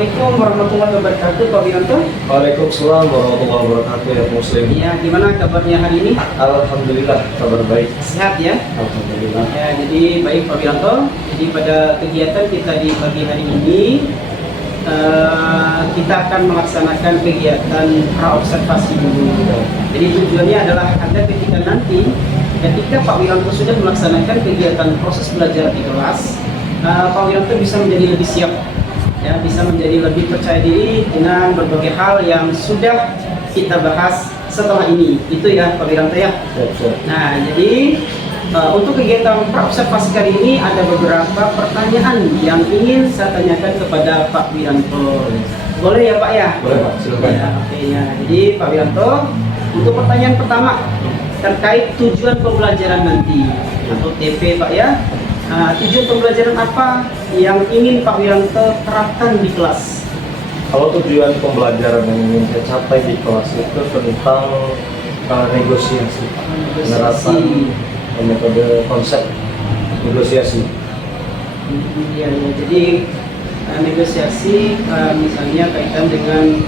Assalamualaikum warahmatullahi wabarakatuh, Pak Wiranto. Waalaikumsalam warahmatullahi wabarakatuh ya Muslim. Ya, gimana kabarnya hari ini? Alhamdulillah kabar baik. Sehat ya? Alhamdulillah. Ya, jadi baik Pak Wiranto. Jadi pada kegiatan kita di pagi hari ini kita akan melaksanakan kegiatan praobservasi dulu. Jadi tujuannya adalah agar ketika nanti ketika Pak Wiranto sudah melaksanakan kegiatan proses belajar di kelas, Pak Wiranto bisa menjadi lebih siap. Ya, bisa menjadi lebih percaya diri dengan berbagai hal yang sudah kita bahas setelah ini. Itu ya Pak Wiranto ya. Nah, jadi untuk kegiatan praobservasi kali ini ada beberapa pertanyaan yang ingin saya tanyakan kepada Pak Wiranto. Boleh ya Pak ya? Boleh Pak, silakan. Ya, oke ya. Jadi Pak Wiranto, untuk pertanyaan pertama terkait tujuan pembelajaran nanti atau TP Pak ya. Tujuan pembelajaran apa yang ingin Pak Wiranto terapkan di kelas? Kalau tujuan pembelajaran yang ingin saya capai di kelas itu tentang negosiasi, penerapan metode konsep negosiasi. Ya, jadi negosiasi misalnya kaitan dengan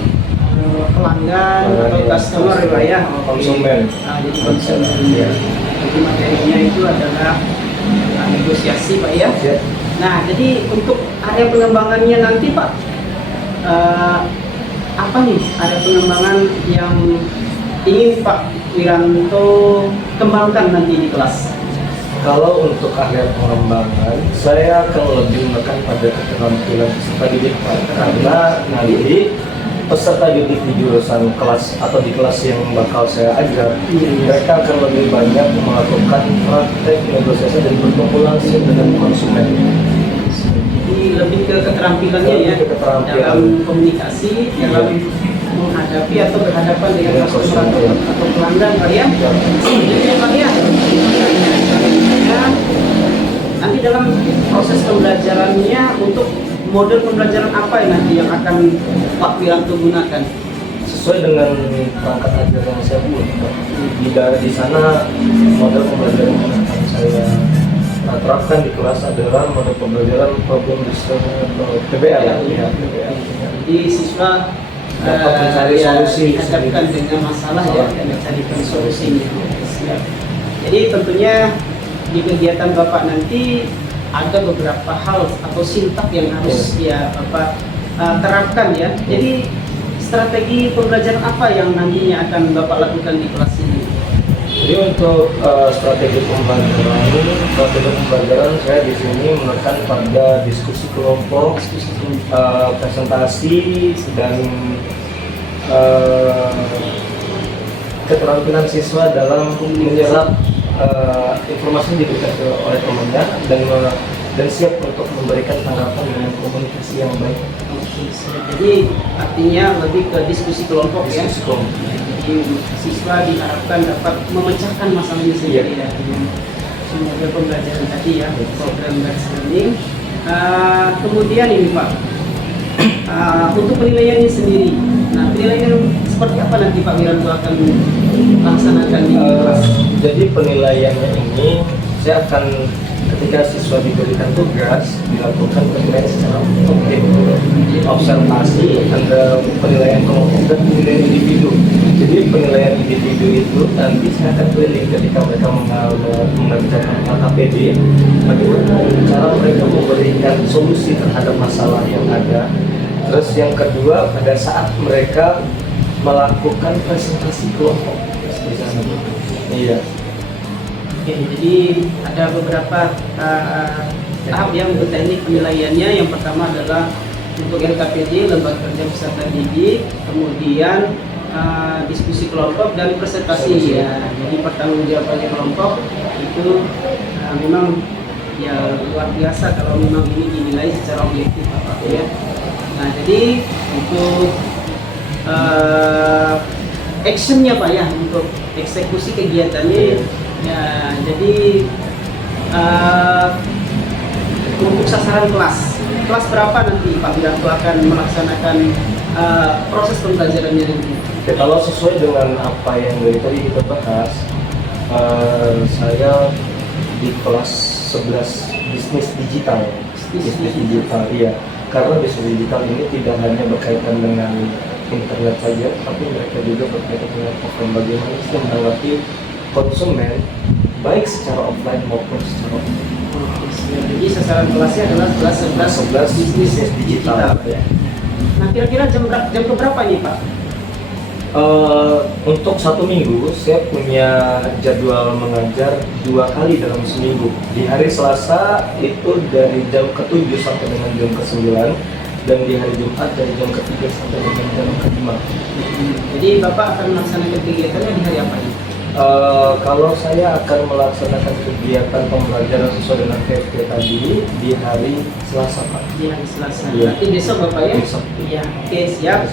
pelanggan atau customer ya, konsumen. Jadi konsumen. Ya. Jadi materinya itu adalah negosiasi Pak ya. Nah, jadi untuk area pengembangannya nanti Pak, apa nih area pengembangan yang ingin Pak Wiranto kembangkan nanti di kelas? Kalau untuk area pengembangan, saya akan lebih menekan pada keterampilan peserta didik Pak, karena nanti peserta didik di jurusan kelas atau di kelas yang bakal saya ajar, mereka akan lebih banyak melakukan praktek negosiasi dan bertemu langsung dengan konsumen. Jadi lebih ke keterampilannya ya, dalam komunikasi, dalam menghadapi atau berhadapan dengan customer atau pelanggan Pak ya. Selanjutnya Pak ya, nanti dalam proses pembelajarannya untuk model pembelajaran apa nanti yang akan Pak Wiranto gunakan? Sesuai dengan perangkat ajar yang saya buat, di sana model pembelajaran yang akan saya terapkan di kelas adalah model pembelajaran problem solving atau PBL ya. Jadi siswa dapat mencari solusi, dihadapkan dengan masalah ya, dan mencarikan solusinya. Jadi tentunya di kegiatan Bapak nanti ada beberapa hal atau sintak yang harus terapkan ya. Jadi strategi pembelajaran apa yang nantinya akan Bapak lakukan di kelas ini? Jadi untuk strategi pembelajaran saya di sini menekan pada diskusi kelompok, presentasi dan keterampilan siswa dalam menyerap informasi yang diberikan oleh temannya dan siap untuk memberikan tanggapan dengan komunikasi yang baik. Jadi artinya lebih ke diskusi kelompok ya. Jadi siswa diharapkan dapat memecahkan masalahnya sendiri ya dengan semoga pembelajaran tadi ya, program based learning. Kemudian ini Pak, untuk penilaiannya sendiri. Nah, penilaian seperti apa nanti Pak Wiranto akan laksanakan di kelas? Jadi penilaiannya ini saya akan ketika siswa diberikan tugas dilakukan penilaian secara objektif, observasi, ada penilaian kelompok dan penilaian individu. Jadi penilaian individu itu nanti saya akan pilih ketika mereka mengerjakan KKPD, bagaimana cara mereka memberikan solusi terhadap masalah yang ada. Terus yang kedua, pada saat mereka melakukan presentasi kelompok. Iya. Oke, jadi ada beberapa tahap yang untuk teknik penilaiannya. Yang pertama adalah untuk LKPD, lembaga kerja peserta didik, kemudian diskusi kelompok dan presentasi ya. Jadi pertanggungjawabannya kelompok itu memang ya luar biasa kalau memang ini dinilai secara objektif Pak ya. Nah, jadi untuk actionnya Pak ya, untuk eksekusi kegiatannya ya, jadi uh, untuk sasaran kelas berapa nanti Pak Wiranto akan melaksanakan proses pembelajarannya nanti? Oke, kalau sesuai dengan apa yang dari tadi kita bahas, saya di kelas 11 bisnis digital. Bisnis digital, iya. Karena bisnis digital ini tidak hanya berkaitan dengan internet saja, tapi mereka juga berkaitan dengan offline, bagaimana sih menanggapi konsumen baik secara offline maupun secara online. Jadi sasaran kelasnya adalah kelas 11 bisnis digital. Ya. Nah, kira-kira jam berapa nih Pak? Untuk 1 minggu saya punya jadwal mengajar 2 kali dalam seminggu. Di hari Selasa itu dari jam ke-7 sampai dengan jam ke-9, dan di hari Jumat dari jam ke-3 sampai dengan jam ke-5. Jadi Bapak akan melaksanakan kegiatannya di hari apa ini? Kalau saya akan melaksanakan kegiatan pembelajaran sesuai dengan PFP tadi di hari Selasa, Pak. Di hari Selasa. Iya. Berarti besok Bapak ya? Besok. Iya. Oke, siap.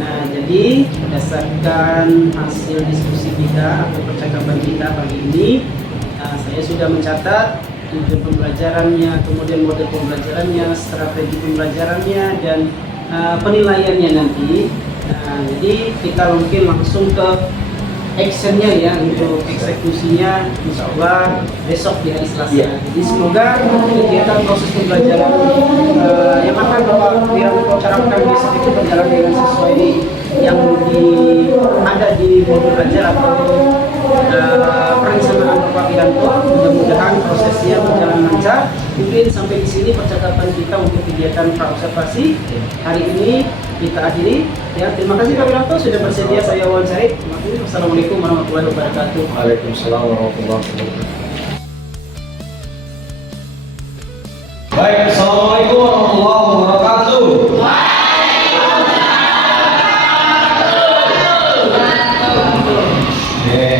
Nah, jadi berdasarkan hasil diskusi kita atau percakapan kita pagi ini, saya sudah mencatat tujuan pembelajarannya, kemudian model pembelajarannya, strategi pembelajarannya, dan penilaiannya nanti. Nah, jadi kita mungkin langsung ke actionnya ya, untuk eksekusinya insya Allah besok di hari Selasa. Iya. Jadi semoga kegiatan proses pembelajaran yang akan Bapak Wiranto terapkan besok itu berjalan dengan sesuai yang ada di modul belajar atau perencanaan Bapak Wiranto. Mudah-mudahan prosesnya berjalan lancar. Mungkin sampai di sini percakapan kita untuk kegiatan praobservasi hari ini kita akhiri. Ya, terima kasih Pak Wiranto sudah bersedia saya wawancari. Terima kasih. Wassalamualaikum warahmatullahi wabarakatuh. Waalaikumsalam warahmatullahi wabarakatuh. Baik, assalamualaikum warahmatullahi wabarakatuh.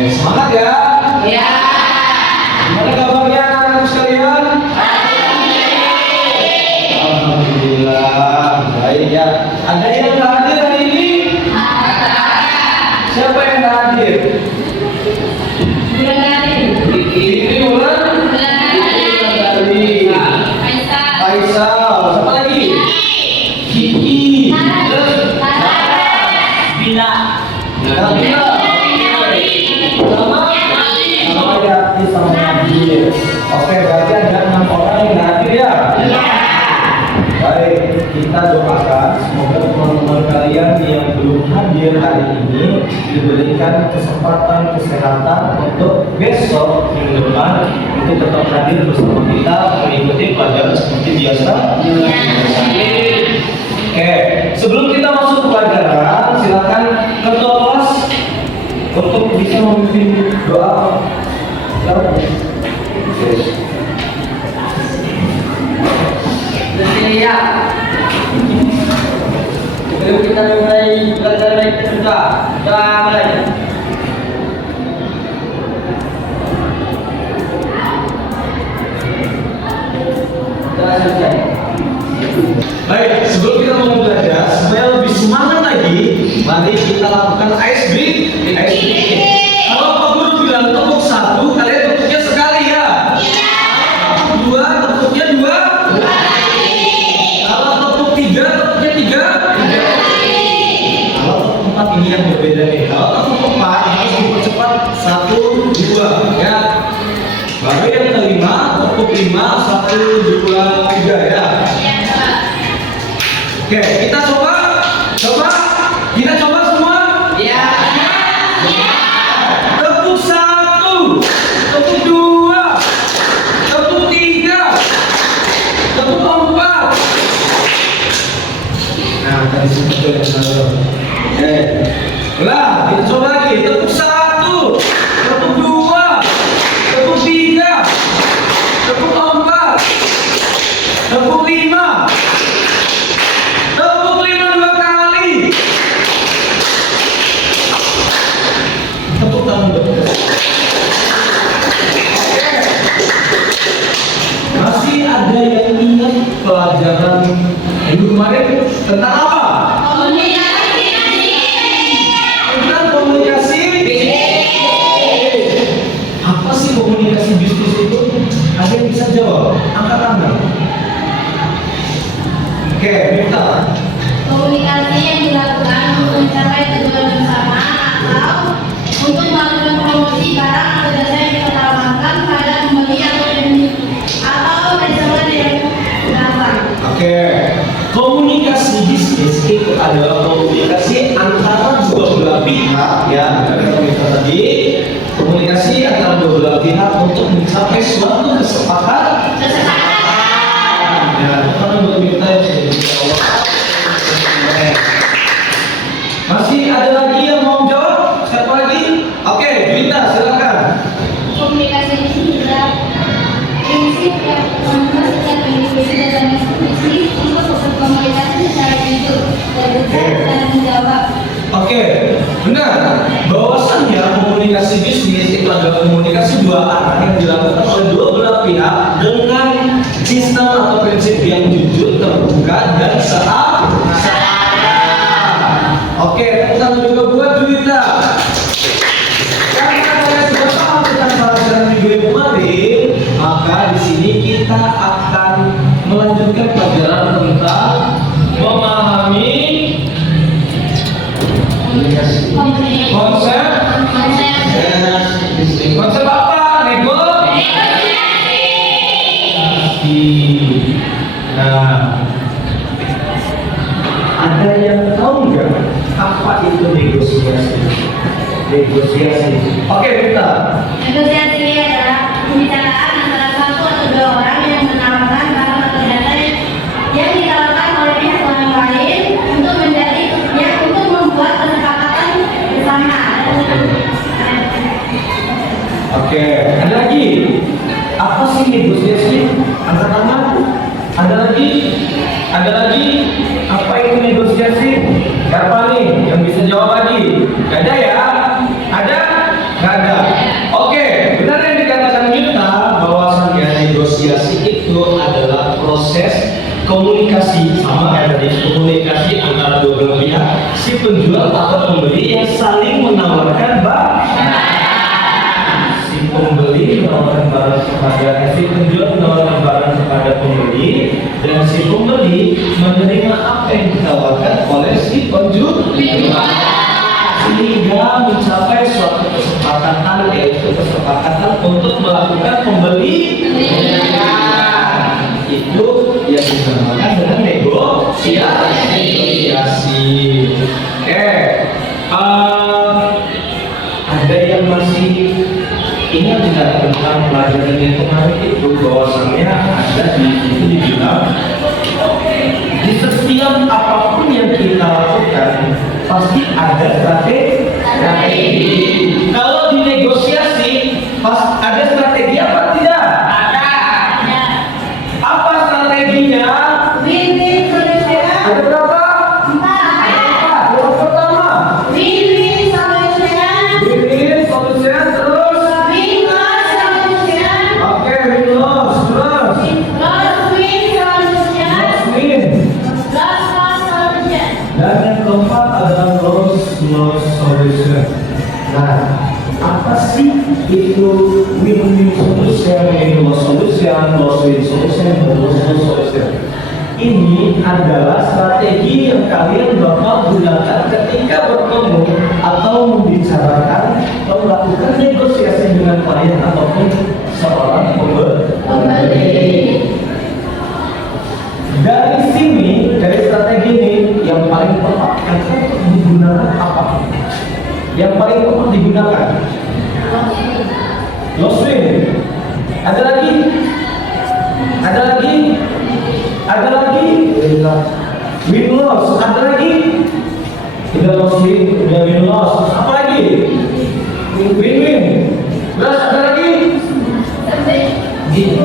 Semangat ya. Ya. Gimana kabarnya anak-anak sekalian? Alhamdulillah, baik ya. Ada yang nggak hadir hari ini? Siapa yang nggak hadir? Ini Wulan? Dari Faisal. Siapa lagi? Kiki. Bila. Nabila. Sama Yati sama Nadir. Oke, berarti ada 6 orang yang nggak hadir ya? Baik, kita doakan semoga teman-teman kalian yang belum hadir hari ini diberikan kesempatan kesehatan untuk besok minggu depan untuk tetap hadir bersama kita mengikuti pelajaran seperti biasa. Oke, sebelum kita masuk ke pelajaran, silakan ketua kelas untuk bisa memimpin doa. Ya. Sebelum kita mulai belajar baik kita mulai. Baik, sebelum kita mau belajar, supaya lebih semangat lagi, mari kita lakukan ice breathing. Kalau Pak Guru bilang tepuk 1, kalian tepuknya sekali ya. Tepuk 2, tepuknya 2. Kalau tepuk 3, tepuknya 3. Kalau tepuk 4 ini yang berbeda nih. Kalau tepuk 4 harus dipercepat 1, 2 ya. Baru yang kelima, tepuk 5, 1, 2, 3 ya. Oke, kita coba semua. Ya. Tepuk 1, tepuk 2, tepuk 3, tepuk 4. Nah, dari situ yang salah. Oke, lah kita coba lagi. Tepuk 1, tepuk 2, tepuk 3, tepuk 4, tepuk 5. Tepuk 5 2 kali. Tepuk tangan dulu. Oke. Masih ada yang ingat pelajaran minggu kemarin tentang apa? Tentang komunikasi bisnis. Apa sih komunikasi bisnis itu? Ada yang komunikasi antara dua belah pihak untuk mencapai suatu kesepakatan. Ya, karena buat kita masih ada lagi yang mau jawab? Siapa lagi? Oke, Juwita silakan. Komunikasi di sini adalah prinsip yang membuat setiap individu dalam institusi untuk berkomunikasi secara jujur, terbuka, dan menjawab. Oke, benar. Bahwasannya komunikasi bisnis itu adalah komunikasi dua arah yang dilakukan oleh dua belah pihak dengan sistem atau prinsip yang jujur, terbuka, dan searah. Oke, kita juga buat Juwita. Karena kalian sudah paham tentang pelajaran minggu yang kemarin, maka di sini kita akan melanjutkan pelajaran tentang memahami konsep konsep apa? Negosiasi. Nah, ada yang tahu nggak apa itu negosiasi? Negosiasi. Oke, Rita. Negosiasi adalah pembicaraan antara satu atau dua orang yang menawarkan barang atau jasa yang ditawarkan oleh pihak orang lain untuk membuat kesepakatan bersama. Oke, ada lagi. Apa sih negosiasi? Angkat tangan. Ada lagi? Ada lagi? Apa itu negosiasi? Siapa nih yang bisa jawab lagi? Gak ada ya? Ada? Gak ada. Oke, benar yang dikatakan kita bahwasannya negosiasi itu adalah proses komunikasi, sama kayak tadi, komunikasi antara dua belah pihak, si penjual atau pembeli yang saling menawarkan barang. Si pembeli menawarkan barang kepada si penjual menawarkan barang kepada pembeli, dan si pembeli menerima apa yang ditawarkan oleh si penjual sehingga mencapai suatu kesepakatan, yaitu kesepakatan untuk melakukan pembelian. Itu yang dinamakan dengan negosiasi. Oke, ada yang masih ingat tidak tentang pelajaran yang kemarin itu, bahwasannya ada di situ dibilang di setiap apapun yang kita lakukan pasti ada strategi. Kalau di negosiasi pas ada strategi apa tidak? Ada. Apa strateginya? Win-win solution. Ada berapa? 4. Yang pertama, Win-win solution. win-win solution, terus Win-loss solution. oke, win-loss, terus Loss-win solution. win. Loss-loss solution. Dan yang keempat adalah loss solution. Nah, apa sih itu win-win solution, win-loss solution, loss-win solution, dan loss-loss solution? Ini adalah strategi yang kalian bakal gunakan ketika bertemu atau membicarakan atau melakukan negosiasi dengan klien ataupun seorang pembeli. Dari sini, dari strategi ini yang paling tepat yang untuk digunakan apa? Yang paling tepat digunakan loss win. Ada lagi? Ada lagi? Ada lagi? Win loss. Ada lagi? Udah loss win, udah win loss. Apa lagi? Win win. Terus ada lagi? Gini.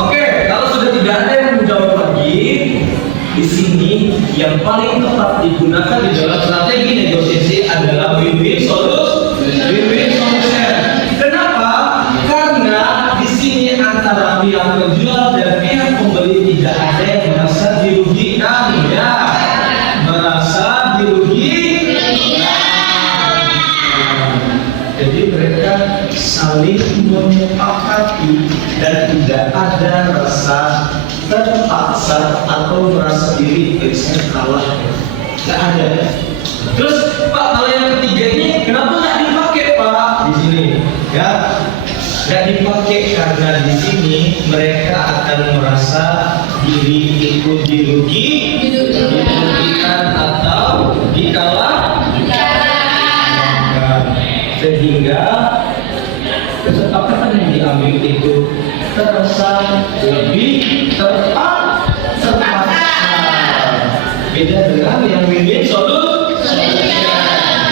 Oke, kalau sudah tidak ada yang menjawab lagi, di sini yang paling tepat digunakan di dalam strategi negosiasi adalah win-win solution. Win-win solution. Kenapa? Karena di sini antara pihak penjual dan pihak pembeli tidak ada yang merasa dirugikan, ya. Merasa dirugikan. Jadi mereka saling menyepakati dan tidak ada rasa terpaksa atau merasa diri saya kalah. Nggak ada. Terus Pak, kalau yang ketiga ini kenapa nggak dipakai Pak di sini? Ya, nggak dipakai karena di sini mereka akan merasa diri itu dirugikan atau dikalahkan. sehingga kesepakatan yang diambil itu terasa lebih terpaksa. Beda dengan yang win-win solution.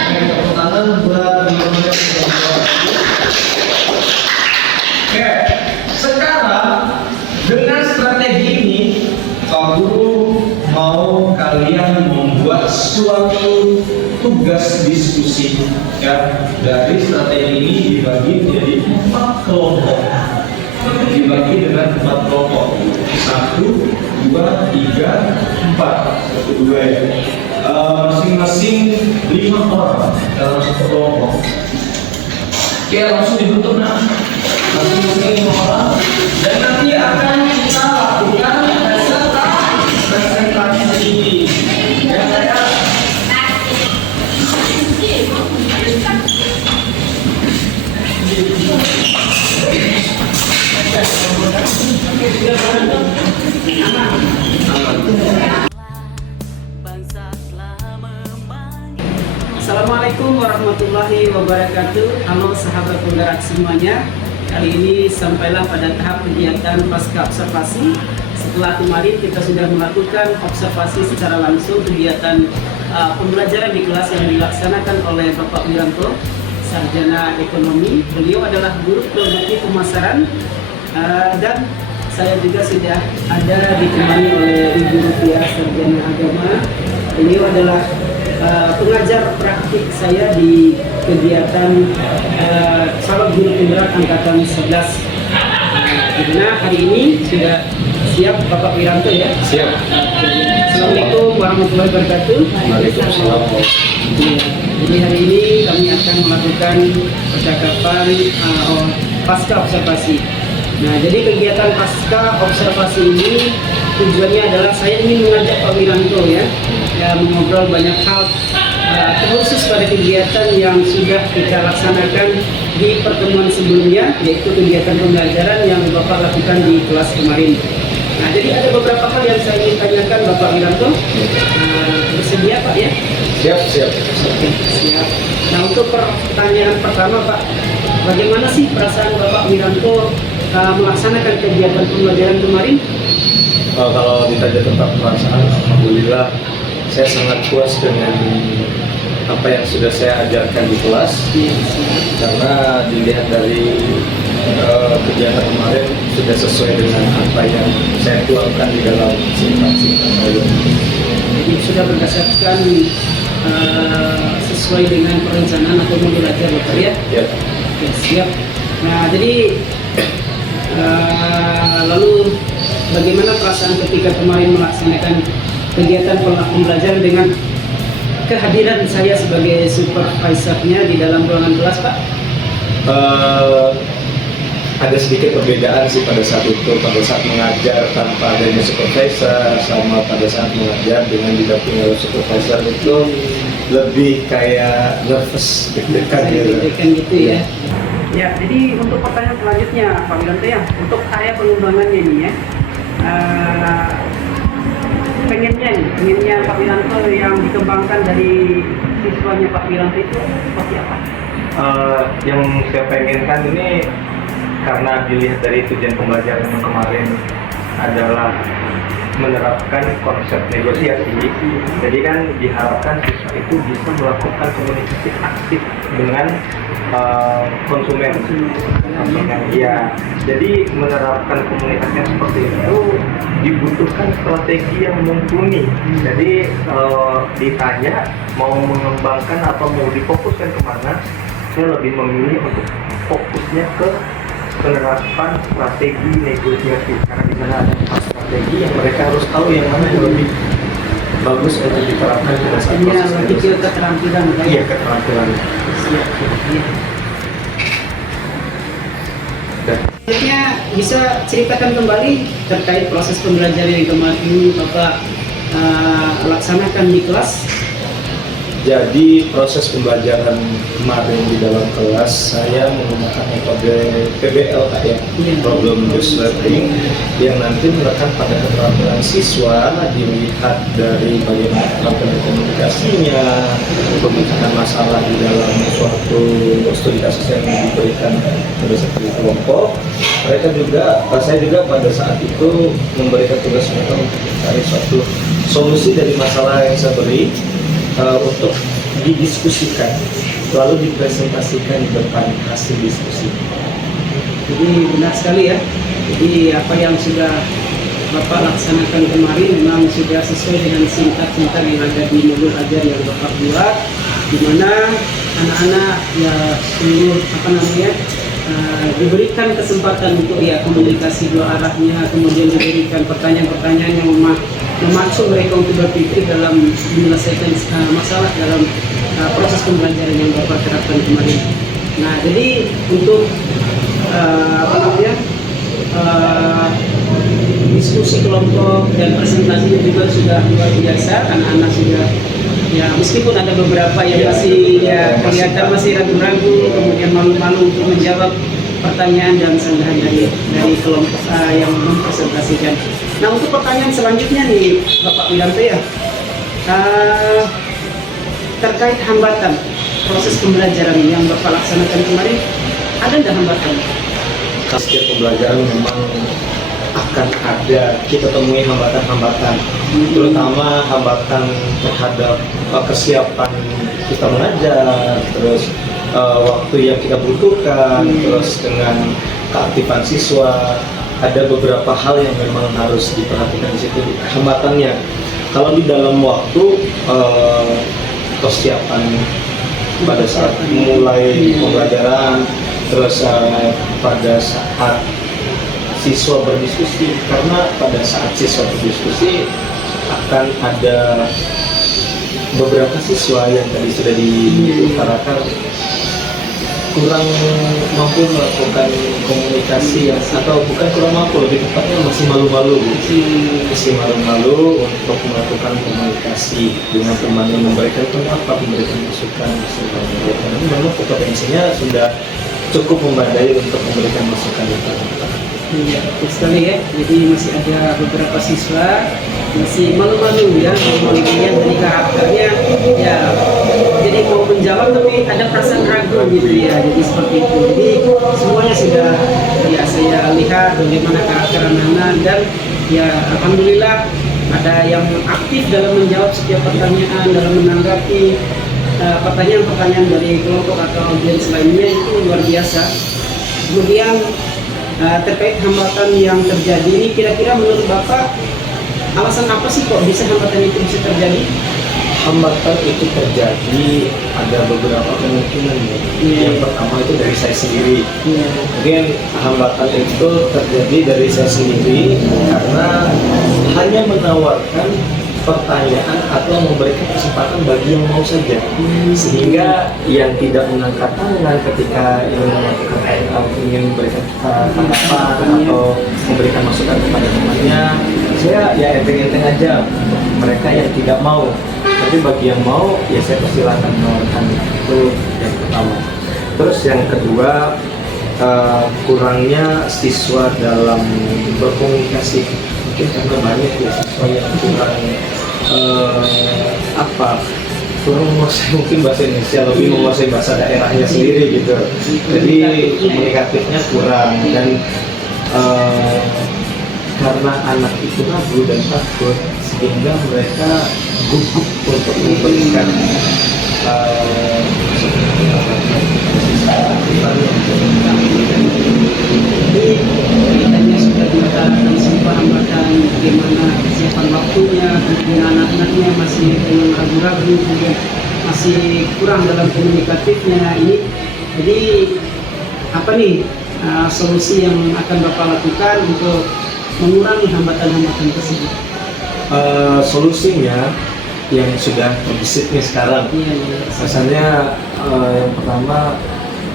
Tepuk tangan buat teman-teman yang sudah menjawab. Oke, sekarang dengan strategi ini Pak Guru mau kalian membuat suatu tugas diskusi ya. Dari strategi ini dibagi menjadi 4 kelompok, dibagi dengan 4 kelompok, 1, 2, 3, 4, 1, 2 ya. Masing-masing 5 orang dalam satu kelompok. Oke, langsung dibentuk nah, masing-masing 5 orang, dan nanti akan kita lakukan presentasi ya saya. Assalamualaikum warahmatullahi wabarakatuh. Halo sahabat penggerak semuanya. Kali ini sampailah pada tahap kegiatan pasca observasi. Setelah kemarin kita sudah melakukan observasi secara langsung kegiatan pembelajaran di kelas yang dilaksanakan oleh Bapak Wiranto, Sarjana Ekonomi. Beliau adalah guru produktif pemasaran dan saya juga sudah ada ditemani oleh Ibu Rupiah, Sarjana Agama. Beliau adalah pengajar praktik saya di kegiatan calon guru penggerak angkatan 11. Dimana hari ini sudah siap Bapak Wiranto ya? Siap. Assalamualaikum warahmatullahi wabarakatuh. Waalaikumsalam. Jadi hari ini kami akan melakukan percakapan pasca observasi. Nah, jadi kegiatan pasca observasi ini tujuannya adalah saya ingin mengajak Pak Wiranto ya mengobrol banyak hal khusus pada kegiatan yang sudah kita laksanakan di pertemuan sebelumnya, yaitu kegiatan pembelajaran yang Bapak lakukan di kelas kemarin. Nah, jadi ada beberapa hal yang saya ingin tanyakan Bapak Wiranto. Bersedia Pak ya? Siap. Oke, siap. Nah, untuk pertanyaan pertama Pak, bagaimana sih perasaan Bapak Wiranto melaksanakan kegiatan pembelajaran kemarin? Kalau ditanya tentang perasaan, alhamdulillah saya sangat puas dengan apa yang sudah saya ajarkan di kelas. Karena dilihat dari kegiatan kemarin sudah sesuai dengan apa yang saya tuangkan di dalam singkat-singkat saya. Jadi sudah berdasarkan sesuai dengan perencanaan atau mau belajar Bapak ya? Ya. Oke, siap. Nah, jadi lalu bagaimana perasaan ketika kemarin melaksanakan kegiatan pembelajaran dengan kehadiran saya sebagai supervisornya di dalam ruangan kelas Pak? Ada sedikit perbedaan sih pada saat itu, pada saat mengajar tanpa adanya supervisor sama pada saat mengajar dengan didampingi oleh supervisor itu lebih kayak nervous, deg-degan gitu ya. Ya, jadi untuk pertanyaan selanjutnya Pak Wiranto ya, untuk area pengembangannya ini ya, pengennya Pak Wiranto yang dikembangkan dari siswanya Pak Wiranto itu seperti apa? Yang saya pengenkan ini karena dilihat dari tujuan pembelajaran yang kemarin adalah menerapkan konsep negosiasi, jadi kan diharapkan siswa itu bisa melakukan komunikasi aktif dengan konsumen. Ya, jadi menerapkan komunikasi yang seperti itu dibutuhkan strategi yang mumpuni. Jadi ditanya mau mengembangkan atau mau difokuskan kemana, saya lebih memilih untuk fokusnya ke penerapan strategi negosiasi, karena di sana ada strategi yang mereka harus tahu yang mana yang lebih bagus untuk diterapkan pada saat proses lebih ke negosiasi. keterampilan kan? Iya, keterampilan. Siap. Iya. Selanjutnya bisa ceritakan kembali terkait proses pembelajaran yang kemarin Bapak laksanakan di kelas? Jadi proses pembelajaran kemarin di dalam kelas saya menggunakan metode PBL Kak, ya, problem based learning, yang nanti menekan pada keterampilan siswa, dilihat dari bagaimana keterampilan komunikasinya, pemikiran masalah di dalam suatu studi kasus yang diberikan pada satu kelompok. Saya juga pada saat itu memberikan tugas mereka untuk mencari suatu solusi dari masalah yang saya beri, untuk didiskusikan, lalu dipresentasikan di depan hasil diskusi. Jadi benar sekali ya. Jadi apa yang sudah Bapak laksanakan kemarin memang sudah sesuai dengan singkat-singkat yang ada di modul ajar yang Bapak buat, di mana anak-anak ya seluruh diberikan kesempatan untuk ya komunikasi dua arahnya, kemudian diberikan pertanyaan-pertanyaan yang memacu mereka untuk berpikir dalam menyelesaikan masalah dalam proses pembelajaran yang Bapak terapkan kemarin. Nah, jadi untuk diskusi kelompok dan presentasinya juga sudah luar biasa. Anak-anak sudah ya, meskipun ada beberapa yang masih ya kelihatan masih ragu-ragu, kemudian malu-malu untuk menjawab pertanyaan dan sanggahan dari kelompok yang mempresentasikan. Nah, untuk pertanyaan selanjutnya nih Bapak Wiranto ya, terkait hambatan proses pembelajaran yang Bapak laksanakan kemarin, ada nggak hambatan? Setiap pembelajaran memang akan ada kita temui hambatan-hambatan, terutama hambatan terhadap kesiapan kita mengajar, terus waktu yang kita butuhkan, terus dengan keaktifan siswa. Ada beberapa hal yang memang harus diperhatikan di situ hambatannya. Kalau di dalam waktu persiapan pada saat mulai pembelajaran, terus pada saat siswa berdiskusi, karena pada saat siswa berdiskusi akan ada beberapa siswa yang tadi sudah diutarakan kurang mampu melakukan komunikasi atau bukan kurang mampu, lebih tepatnya masih malu-malu untuk melakukan komunikasi dengan temannya, memberikan pendapat, memberikan masukan. Tapi memang kompetensinya sudah cukup memadai untuk memberikan masukan itu. Iya, betul sekali ya. Jadi masih ada beberapa siswa masih malu-malu ya, dilihat dari karakternya ya. Jadi mau menjawab tapi ada perasaan ragu gitu ya. Jadi seperti itu. Jadi semuanya sudah ya saya lihat bagaimana karakter anak-anak, dan ya alhamdulillah ada yang aktif dalam menjawab setiap pertanyaan, dalam menanggapi pertanyaan-pertanyaan dari kelompok atau audiens lainnya, itu luar biasa. Kemudian terkait hambatan yang terjadi ini, kira-kira menurut Bapak alasan apa sih kok bisa hambatan itu bisa terjadi? Hambatan itu terjadi ada beberapa kemungkinan ya. Yang pertama itu dari saya sendiri. Mungkin hambatan itu terjadi dari saya sendiri karena hanya menawarkan pertanyaan atau memberikan kesempatan bagi yang mau saja, sehingga yang tidak mengangkat tangan ketika ingin memberikan tanggapan atau memberikan masukan kepada temannya, saya ya enteng-enteng aja. Mereka yang tidak mau, tapi bagi yang mau ya saya persilahkan menawarkan. Itu yang pertama. Terus yang kedua, kurangnya siswa dalam berkomunikasi. Mungkin karena banyak ya siswa yang kurang kurang menguasai mungkin bahasa Indonesia, lebih menguasai bahasa daerahnya sendiri gitu. Jadi komunikatifnya kurang, dan karena anak itu ragu dan takut sehingga mereka gugup untuk memberikan Jadi beritanya sudah diutarakan semua hambatan, bagaimana kesiapan waktunya, kemudian anak-anaknya masih ragu-ragu, kemudian masih kurang dalam komunikatifnya ini. Jadi apa nih solusi yang akan Bapak lakukan untuk mengurangi hambatan-hambatan tersebut? Solusinya yang sudah terbesit nih sekarang. Rasanya yang pertama,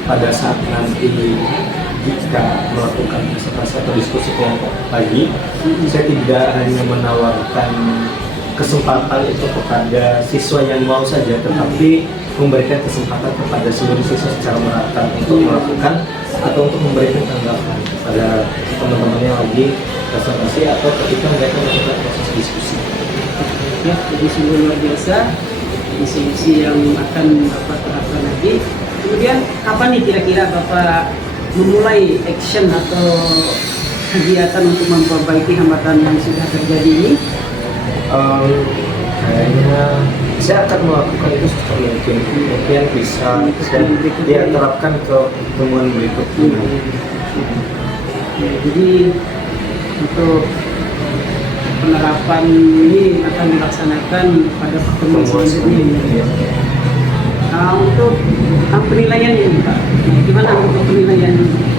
pada saat nanti jika melakukan presentasi atau diskusi kelompok lagi, saya tidak hanya menawarkan kesempatan itu kepada siswa yang mau saja, tetapi memberikan kesempatan kepada seluruh siswa secara merata untuk melakukan atau untuk memberikan tanggapan kepada teman-teman yang lagi presentasi atau ketika mereka melakukan proses diskusi. Ya, jadi sungguh luar biasa diskusi yang akan Bapak terapkan lagi. Kemudian kapan nih kira-kira Bapak memulai action atau kegiatan untuk memperbaiki hambatan yang sudah terjadi ini? Kayaknya saya akan melakukan itu secara mungkin bisa dia terapkan ke pertemuan berikutnya. Ya, jadi untuk penerapan ini akan dilaksanakan pada pertemuan selanjutnya. Nah, untuk penilaian ini Pak, gimana untuk penilaian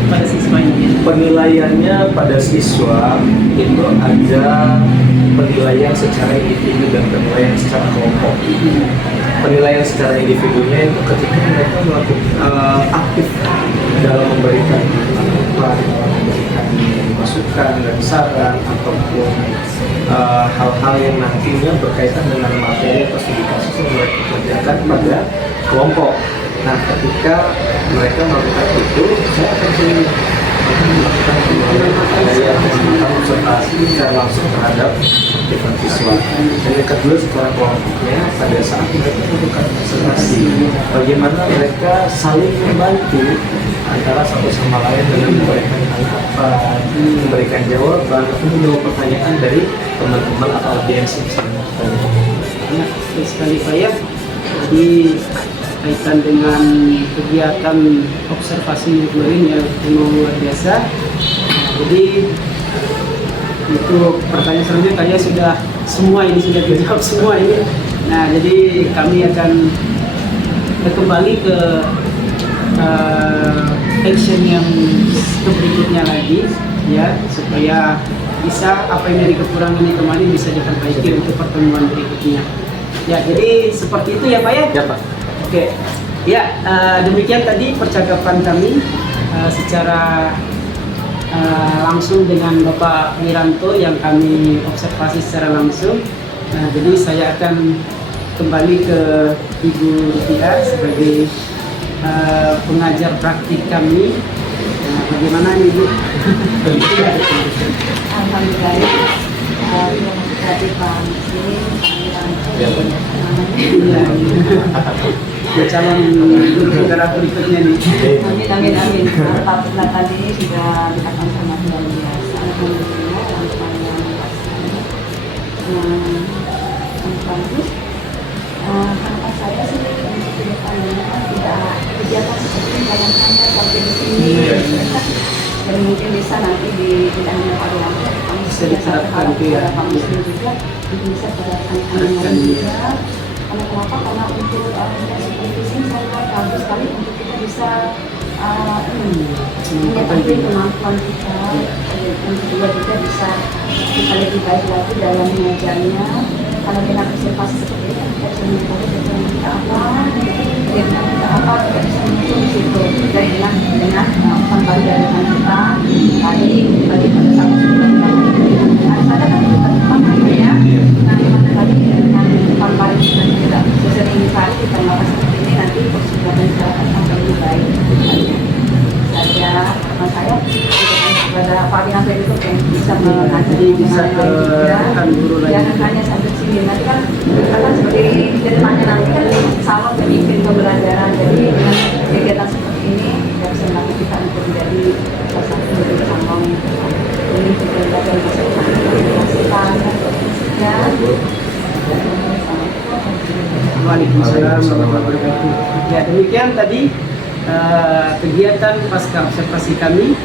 pada siswa ini? Penilaiannya pada siswa itu ada penilaian secara individu dan penilaian secara kelompok. Penilaian secara individunya itu ketika mereka melakukan aktif dalam memberikan masukan dan saran ataupun hal-hal yang nantinya berkaitan dengan materi atau studi kasus yang mereka kerjakan pada kelompok. Nah, ketika mereka melakukan itu, saya akan melakukan konsultasi secara langsung terhadap aktivitas siswa. Dan yang kedua, secara kelompoknya pada saat mereka melakukan konsultasi, bagaimana mereka saling membantu antara satu sama lain dengan memberikan tanggapan, memberikan jawaban, atau menjawab pertanyaan dari teman-teman atau audiens yang sedang bertanya. Ya, betul sekali Pak ya. Jadi kaitan dengan kegiatan observasi kemarin yang luar biasa. Jadi untuk pertanyaan selanjutnya kayaknya sudah semua ini sudah dijawab semua ini. Nah, jadi kami akan kembali ke action yang berikutnya lagi ya, supaya bisa apa yang dari kekurangan ini kemarin bisa diperbaiki untuk pertemuan berikutnya. Ya, jadi seperti itu ya Pak ya? Ya Pak. Oke, ya demikian tadi percakapan kami secara langsung dengan Bapak Wiranto yang kami observasi secara langsung. Nah, jadi saya akan kembali ke Ibu Rupiah sebagai pengajar praktik kami. Nah, bagaimana nih Bu? Alhamdulillah. Tadi Pak Muslim, Ya, Pak. Ya, calon guru negara berikutnya nih. Amin. Alhamdulillah tadi sudah dikatakan sangat luar biasa. Alhamdulillah tanpa yang bagus. Harapan saya sih untuk kedepannya tidak kegiatan seperti ini jangan hanya sampai di sini. Dan mungkin bisa nanti di tidak hanya pada yang kami Bisa diterapkan juga kami juga mungkin bisa terapkan lain juga. Karena kenapa? Karena untuk tidak seperti ini sangat bagus sekali untuk kita bisa mengetahui kemampuan kita untuk juga bisa kita lebih baik lagi dalam mengajarnya. Kalau dengan observasi seperti ini kita bisa mengetahui tujuan kita apa, tujuan kita apa, kita bisa muncul di situ. Dan dengan tambah dari kita tadi pada saat ada kan kita tambah ya. Nah, dimana tadi dengan tambah kita juga sesering kali kita melakukan seperti ini nanti persiapan kita akan sampai lebih baik. Saja teman saya kepada Pak Wiranto itu yang bisa mengajari Bisa ke rekan guru lain. jangan hanya sampai sini nanti kan seperti di depannya nanti kan sama pemimpin pembelajaran, jadi dengan kegiatan seperti ini kita bisa melatih kita untuk menjadi salah satu dari cabang pemimpin pembelajaran bersama ya. Waalaikumsalam warahmatullahi wabarakatuh. Ya, demikian tadi kegiatan pasca observasi kami.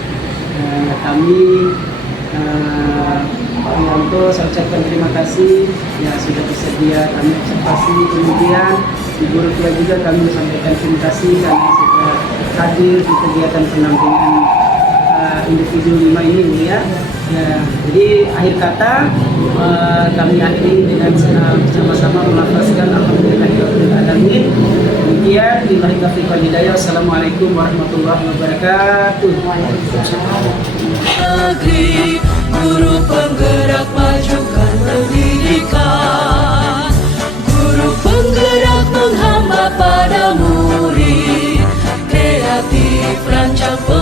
Kami Pak Wiranto, saya ucapkan terima kasih ya sudah bersedia kami observasi. Kemudian Ibu Rupiah juga kami sampaikan terima kasih karena sudah hadir di kegiatan pendampingan individu 5 ini Bu ya. Ya, jadi akhir kata kami akhiri dengan bersama-sama melafazkan alhamdulillahirabbil alamin. Demikian billahi taufiq wal hidayah. Wassalamualaikum warahmatullahi wabarakatuh. Negeri, guru penggerak majukan pendidikan. campur